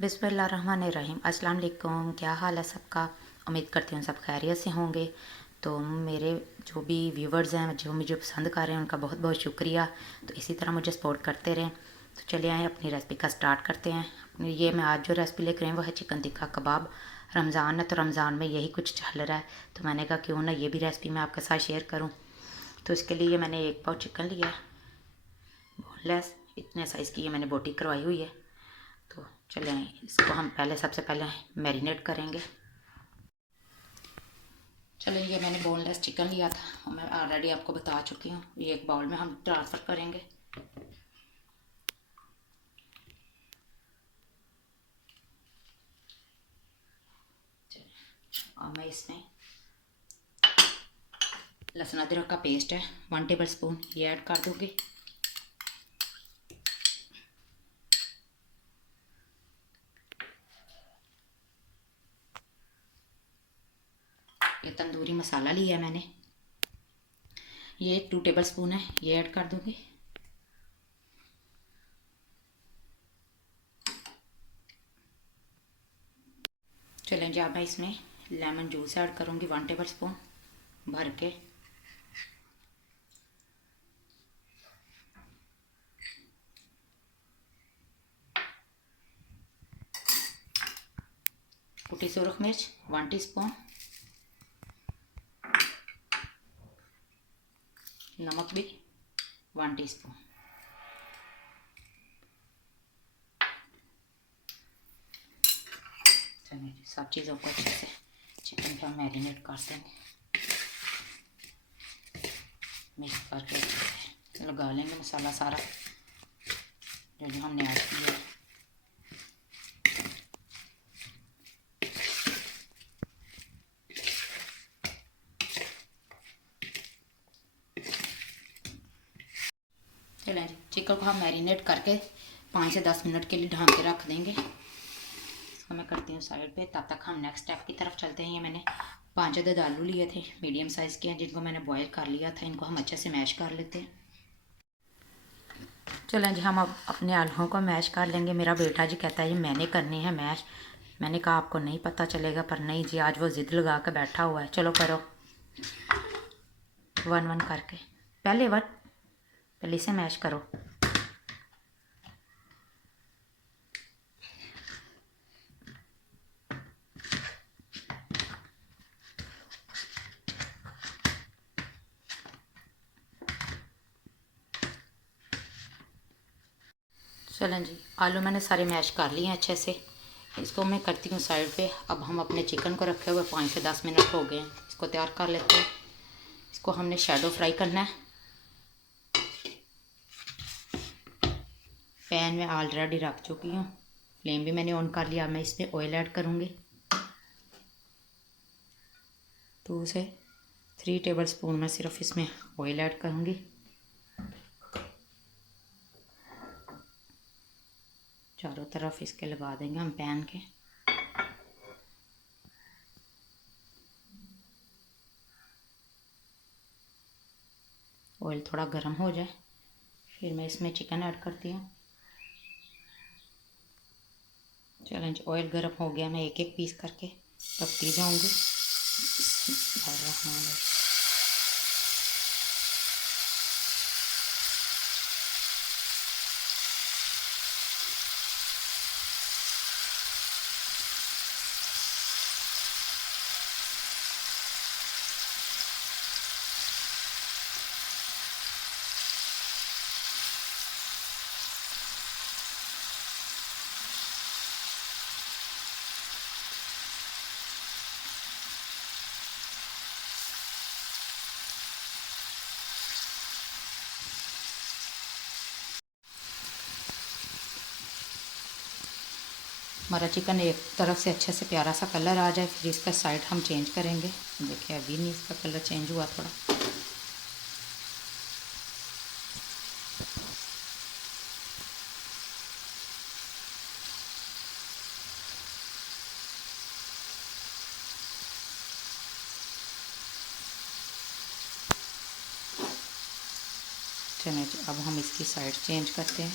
बिस्मिल्लाहिर्रहमानिर्रहीम। अस्सलाम वालेकुम। क्या हाल है सबका? उम्मीद करती हूँ सब खैरियत से होंगे। तो मेरे जो भी व्यूवर्स हैं, जो मुझे पसंद कर रहे हैं, उनका बहुत बहुत शुक्रिया। तो इसी तरह मुझे सपोर्ट करते रहें। तो चलिए आए अपनी रेसिपी का स्टार्ट करते हैं। ये मैं आज जो रेसिपी लेकर आई हूँ वो है चिकन टिक्का कबाब। रमज़ान है तो रमज़ान में यही कुछ चल रहा है, तो मैंने कहा क्यों ना ये भी रेसिपी मैं आपके साथ शेयर करूँ। तो इसके लिए मैंने 1 पाव चिकन लिया है, बोनलेस, इतने साइज़ की ये मैंने बोटी करवाई हुई है। तो चलें इसको हम सबसे पहले मैरिनेट करेंगे। चलें, ये मैंने बोनलेस चिकन लिया था और मैं ऑलरेडी आपको बता चुकी हूँ। ये एक बाउल में हम ट्रांसफ़र करेंगे। और मैं इसमें लहसुन अदरक का पेस्ट है 1 टेबल स्पून, ये ऐड कर दूँगी। ये तंदूरी मसाला लिया है मैंने, ये 2 टेबल स्पून है, ये ऐड कर दूँगी। चलें जी, अब मैं इसमें लेमन जूस ऐड करूँगी 1 टेबल स्पून भर के। कुटी सुरख मिर्च 1 टीस्पून, नमक भी 1 टीस्पून। चलिए सब चीज़ों को अच्छे से चिकन पे हम मैरिनेट कर देंगे, मिक्स करके अच्छे से लगा लेंगे मसाला सारा जो हमने ऐड किया है। चलें जी, चिकन को हम मैरिनेट करके 5 से 10 मिनट के लिए ढक के रख देंगे। इसको मैं करती हूँ साइड पे, तब तक हम नेक्स्ट स्टेप की तरफ चलते हैं। ये मैंने 5 अदद आलू लिए थे मीडियम साइज़ के हैं, जिनको मैंने बॉयल कर लिया था। इनको हम अच्छे से मैश कर लेते हैं। चलें जी, हम अब अपने आलूओं को मैश कर लेंगे। मेरा बेटा जी कहता है ये मैंने करनी है मैश। मैंने कहा आपको नहीं पता चलेगा, पर नहीं जी, आज वो ज़िद लगा के बैठा हुआ है। चलो करो, 1 1 करके, पहले इसे मैश करो। चलें जी, आलू मैंने सारे मैश कर लिए हैं अच्छे से। इसको मैं करती हूँ साइड पे। अब हम अपने चिकन को रखे हुए 5 से 10 मिनट हो गए हैं, इसको तैयार कर लेते हैं। इसको हमने शैडो फ्राई करना है। पैन में ऑलरेडी रख चुकी हूँ, फ्लेम भी मैंने ऑन कर लिया। मैं इसमें ऑयल ऐड करूँगी 2 से 3 टेबल स्पून। मैं सिर्फ इसमें ऑयल ऐड करूँगी। चारों तरफ इसके लगा देंगे हम पैन के। ऑयल थोड़ा गर्म हो जाए फिर मैं इसमें चिकन ऐड करती हूँ। चलें, ऑयल गर्म हो गया, मैं एक एक पीस करके रखती जाऊँगी। हमारा चिकन एक तरफ से अच्छे से प्यारा सा कलर आ जाए, फिर इसका साइड हम चेंज करेंगे। देखिए अभी नहीं इसका कलर चेंज हुआ थोड़ा। चलिए अब हम इसकी साइड चेंज करते हैं।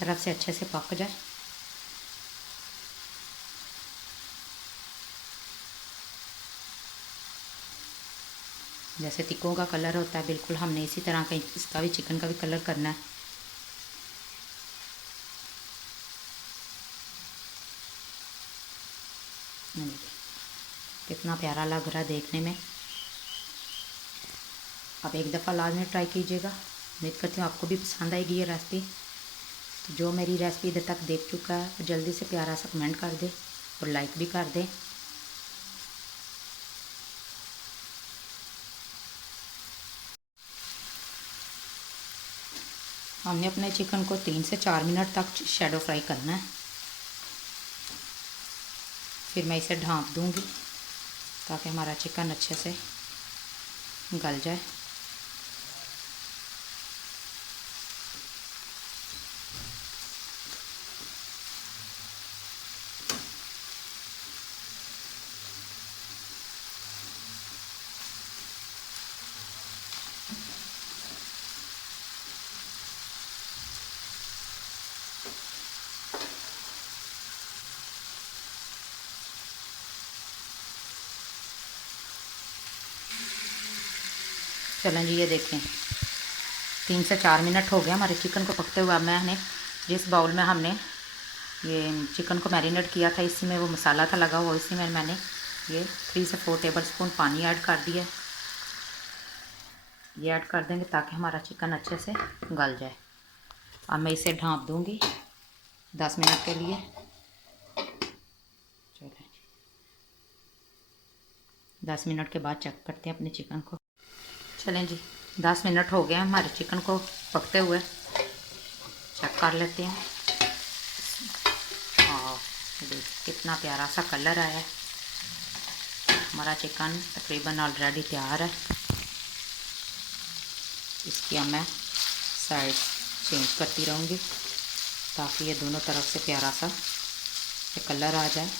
तरफ से अच्छे से पक जाए। जैसे टिक्कों का कलर होता है बिल्कुल हमने इसी तरह का इसका भी चिकन का भी कलर करना है। कितना प्यारा लग रहा है देखने में। आप एक दफ़ा लाजमी ट्राई कीजिएगा। उम्मीद करती हूँ आपको भी पसंद आएगी ये रेसिपी। तो जो मेरी रेसिपी इधर तक देख चुका है वो जल्दी से प्यारा सा कमेंट कर दे और लाइक भी कर दे। हमने अपने चिकन को 3 से 4 मिनट तक शैडो फ्राई करना है। फिर मैं इसे ढाँप दूँगी ताकि हमारा चिकन अच्छे से गल जाए। चलें जी, ये देखें 3 से 4 मिनट हो गए हमारे चिकन को पकते हुए। अब मैंने जिस बाउल में हमने ये चिकन को मैरिनेट किया था, इसी में वो मसाला था लगा हुआ, इसी में मैंने ये 3 से 4 टेबलस्पून पानी ऐड कर दिया। ये ऐड कर देंगे ताकि हमारा चिकन अच्छे से गल जाए। अब मैं इसे ढाँप दूँगी 10 मिनट के लिए। चलें 10 मिनट के बाद चेक करते हैं अपने चिकन को। चलें जी, 10 मिनट हो गए हैं हमारे चिकन को पकते हुए। चेक कर लेते हैं। हाँ, देखिए कितना प्यारा सा कलर आया है। हमारा चिकन तकरीबन ऑलरेडी तैयार है। इसकी अब मैं साइड चेंज करती रहूँगी ताकि ये दोनों तरफ से प्यारा सा ये कलर आ जाए।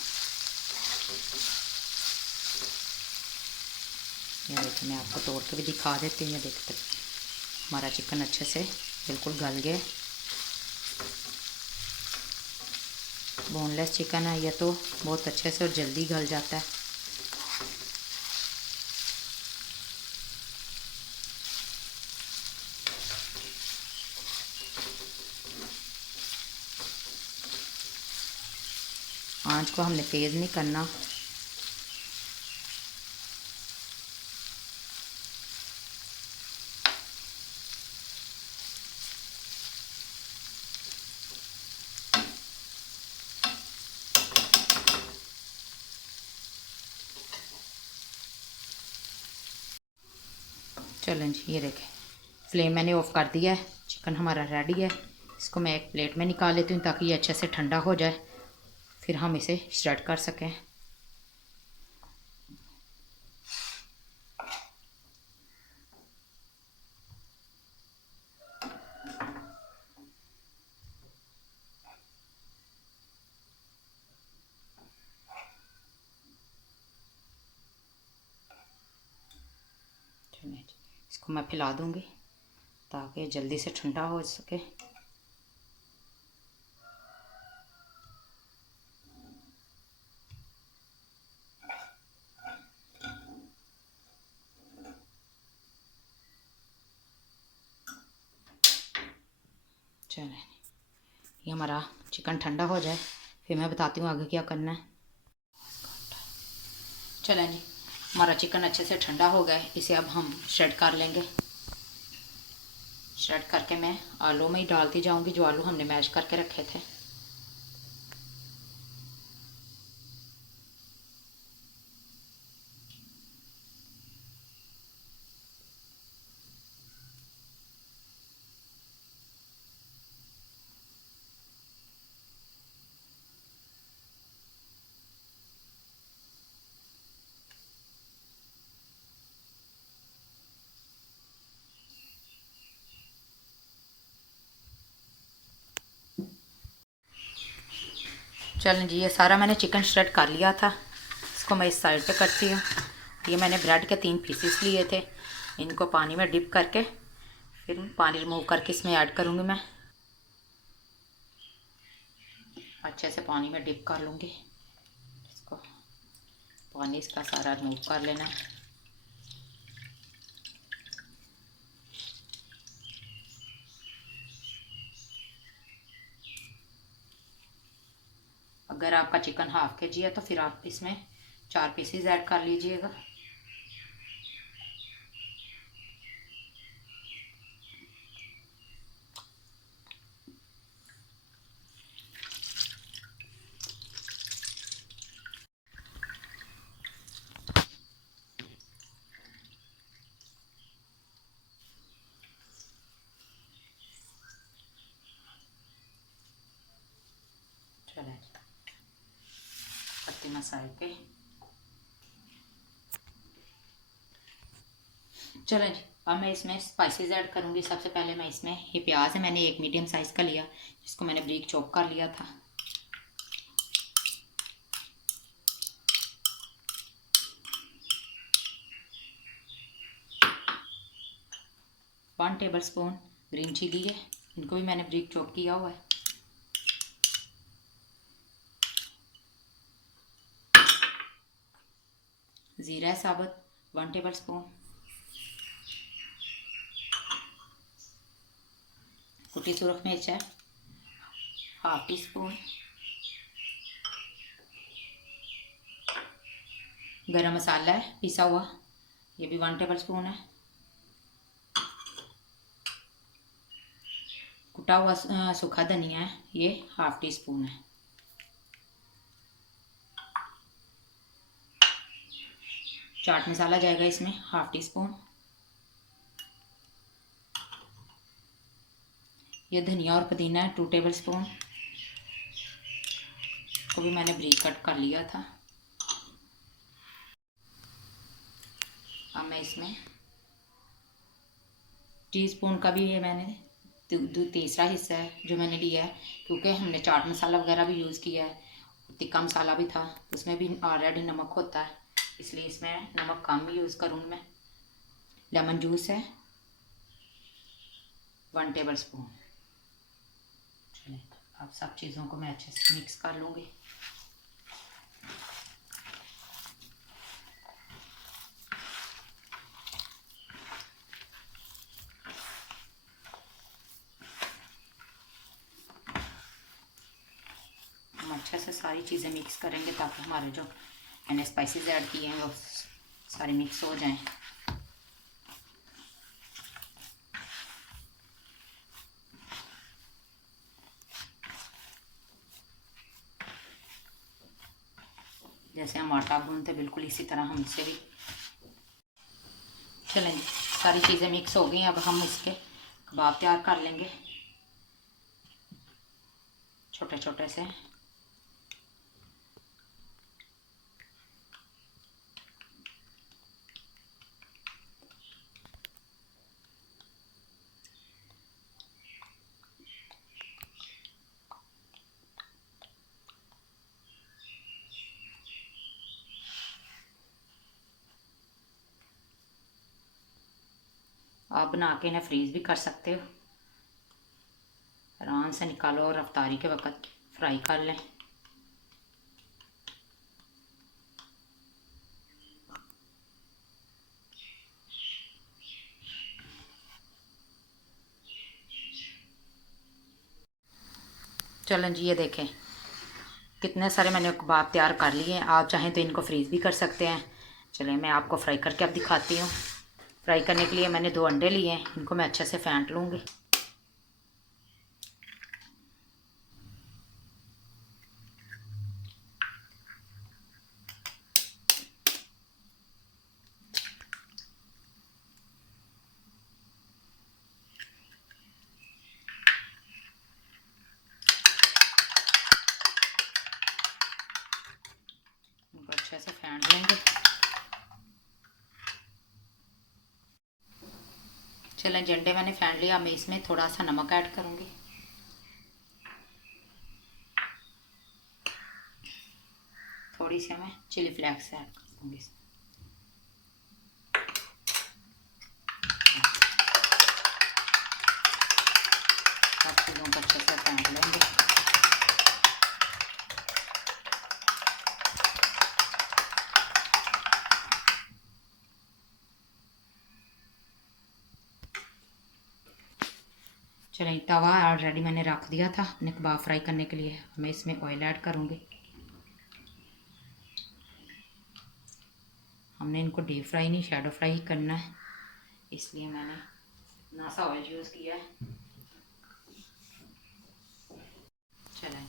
ये देखिए, मैं आपको तोड़ के भी दिखा देती हूँ। ये देखते हमारा चिकन अच्छे से बिल्कुल गल गया। बोनलेस चिकन है ये तो बहुत अच्छे से और जल्दी गल जाता है। आंच को हमने तेज़ नहीं करना। चलें जी, ये देखें फ्लेम मैंने ऑफ़ कर दिया है। चिकन हमारा रेडी है। इसको मैं एक प्लेट में निकाल लेती हूँ ताकि ये अच्छे से ठंडा हो जाए, फिर हम इसे स्टार्ट कर सकें। इसको मैं फैला दूँगी ताकि जल्दी से ठंडा हो सके। चलें, ये हमारा चिकन ठंडा हो जाए फिर मैं बताती हूँ आगे क्या करना है। चलें जी, हमारा चिकन अच्छे से ठंडा हो गया है। इसे अब हम श्रेड कर लेंगे। श्रेड करके मैं आलू में ही डालती जाऊंगी, जो आलू हमने मैश करके रखे थे। चलें जी, ये सारा मैंने चिकन श्रेड कर लिया था। इसको मैं इस साइड पे करती हूँ। ये मैंने ब्रेड के 3 पीसेस लिए थे, इनको पानी में डिप करके फिर पानी रिमूव करके इसमें ऐड करूँगी मैं। अच्छे से पानी में डिप कर लूँगी। इसको पानी इसका सारा रिमूव कर लेना है। अगर आपका चिकन हाफ kg है तो फिर आप इसमें 4 पीसीज ऐड कर लीजिएगा। चलें पत्ती मसाले पे चलें जी। अब मैं इसमें स्पाइसेस ऐड करूँगी। सबसे पहले मैं इसमें ये प्याज है, मैंने एक मीडियम साइज़ का लिया जिसको मैंने बारीक चॉप कर लिया था। One tablespoon green chilli है, इनको भी मैंने बारीक चॉप किया हुआ है। ज़ीरा साबुत 1 टेबल स्पून, कुटी सुरख मिर्च है हाफ टी स्पून, गरम मसाला है पिसा हुआ, ये भी 1 टेबल स्पून है। कुटा हुआ सूखा धनिया है, ये हाफ टी स्पून है। चाट मसाला जाएगा इसमें हाफ टी स्पून। ये धनिया और पुदीना है 2 टेबल स्पून, को भी मैंने बारीक कट कर लिया था। अब मैं इसमें टीस्पून का भी है, मैंने तीसरा हिस्सा है जो मैंने लिया है, क्योंकि हमने चाट मसाला वगैरह भी यूज़ किया है, तिक्का मसाला भी था, उसमें भी ऑलरेडी नमक होता है, इसलिए इसमें नमक कम ही यूज़ करूँगी मैं। लेमन जूस है 1 टेबल स्पून। चलिए अब सब चीज़ों को मैं अच्छे से मिक्स कर लूँगी। हम अच्छे से सारी चीज़ें मिक्स करेंगे ताकि हमारे जो मैंने स्पाइसेस ऐड किए हैं वो सारे मिक्स हो जाएं। जैसे हम आटा गूंथते बिल्कुल इसी तरह हम इसे भी। चलें जी, सारी चीज़ें मिक्स हो गई। अब हम इसके कबाब तैयार कर लेंगे छोटे छोटे से। आप बना के इन्हें फ्रीज़ भी कर सकते हो। आराम से निकालो और अफ्तारी के वक़्त फ्राई कर लें। चलें जी, ये देखें कितने सारे मैंने कबाब तैयार कर लिए हैं। आप चाहें तो इनको फ्रीज़ भी कर सकते हैं। चलें मैं आपको फ्राई करके अब दिखाती हूँ। फ्राई करने के लिए मैंने 2 अंडे लिए हैं, इनको मैं अच्छे से फेंट लूँगी। इनको अच्छे से फेंट लेंगे। चलें अंडे मैंने फेंट लिया। मैं इसमें थोड़ा सा नमक ऐड करूँगी, थोड़ी सी मैं चिली फ्लेक्स ऐड कर दूँगी। सब चीज़ों को अच्छे से फेंट लेंगे। चलें, तवा ऑलरेडी मैंने रख दिया था अपने कबाब फ्राई करने के लिए। मैं इसमें ऑयल ऐड करूँगी। हमने इनको डीप फ्राई नहीं, शैडो फ्राई ही करना है, इसलिए मैंने इतना सा ऑयल यूज़ किया है। चलें,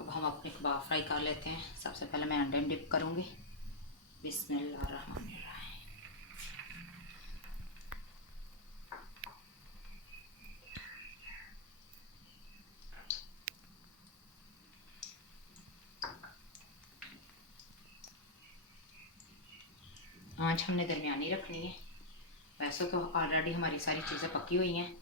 अब हम अपने कबाब फ्राई कर लेते हैं। सबसे पहले मैं अंडे डिप करूँगी। बिस्मिल्लाहिर्रहमानिर्रहीम। आँच हमने दरमियानी रखनी है। वैसे तो ऑलरेडी हमारी सारी चीज़ें पकी हुई हैं।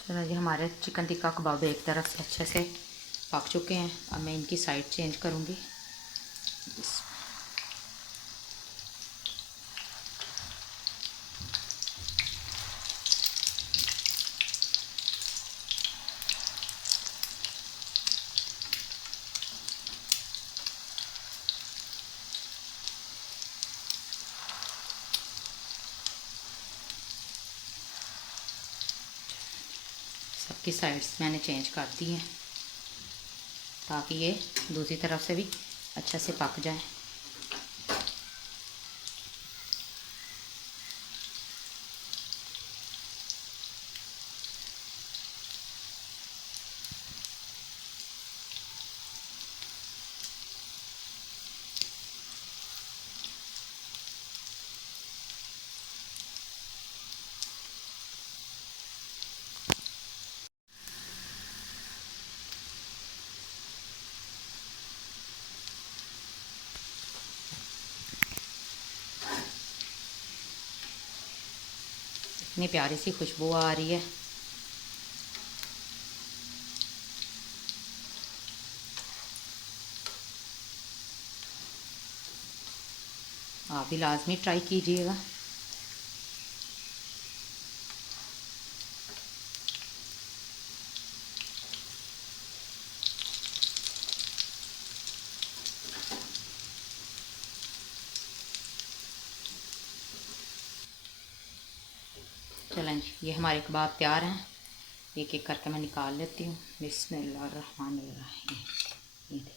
चलो जी, हमारे चिकन टिक्का कबाब एक तरफ से अच्छे से पक चुके हैं। अब मैं इनकी साइड चेंज करूँगी। सबकी साइड्स मैंने चेंज कर दी हैं ताकि ये दूसरी तरफ से भी अच्छे से पक जाए। इतनी प्यारी सी खुशबू आ रही है। आप भी लाजमी ट्राई कीजिएगा। चलें, ये हमारे कबाब तैयार हैं। एक एक करके मैं निकाल लेती हूँ। बिस्मिल्लाहिर्रहमानिर्रहीम। ये देखिए,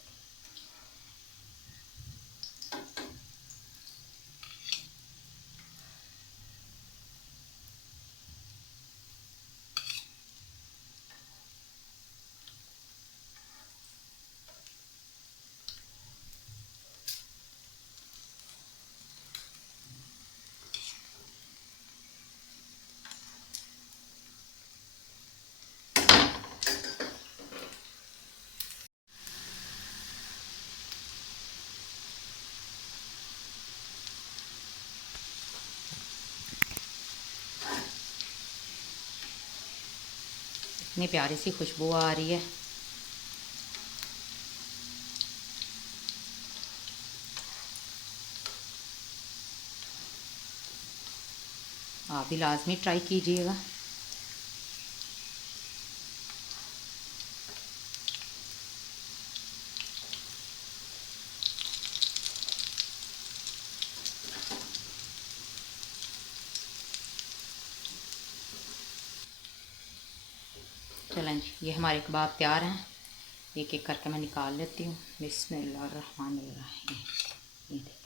इतनी प्यारी सी खुशबू आ रही है। आप भी लाजमी ट्राई कीजिएगा। चलें, ये हमारे कबाब तैयार हैं। एक एक करके मैं निकाल लेती हूँ। बिस्मिल्लाहिर्रहमानिर्रहीम। ये देखिए,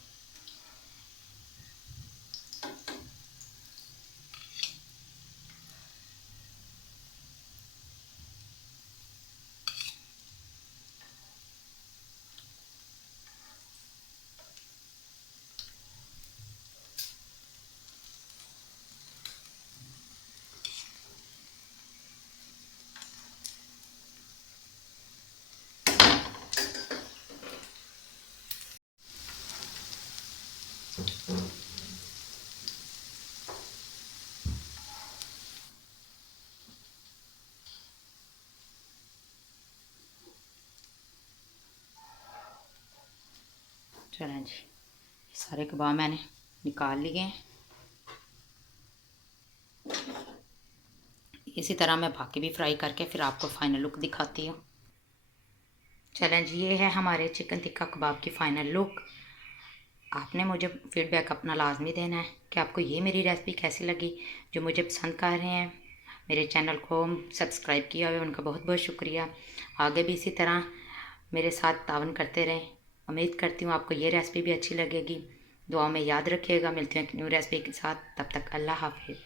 चलें जी, सारे कबाब मैंने निकाल लिए हैं। इसी तरह मैं बाकी भी फ्राई करके फिर आपको फ़ाइनल लुक दिखाती हूँ। चलें जी, ये है हमारे चिकन टिक्का कबाब की फ़ाइनल लुक। आपने मुझे फ़ीडबैक अपना लाजमी देना है कि आपको ये मेरी रेसिपी कैसी लगी। जो मुझे पसंद कर रहे हैं, मेरे चैनल को सब्सक्राइब किया हुआ, उनका बहुत बहुत शुक्रिया। आगे भी इसी तरह मेरे साथ तावन करते रहें। उम्मीद करती हूँ आपको ये रेसिपी भी अच्छी लगेगी। दुआ में याद रखिएगा। मिलती हूँ एक न्यू रेसिपी के साथ। तब तक अल्लाह हाफिज़।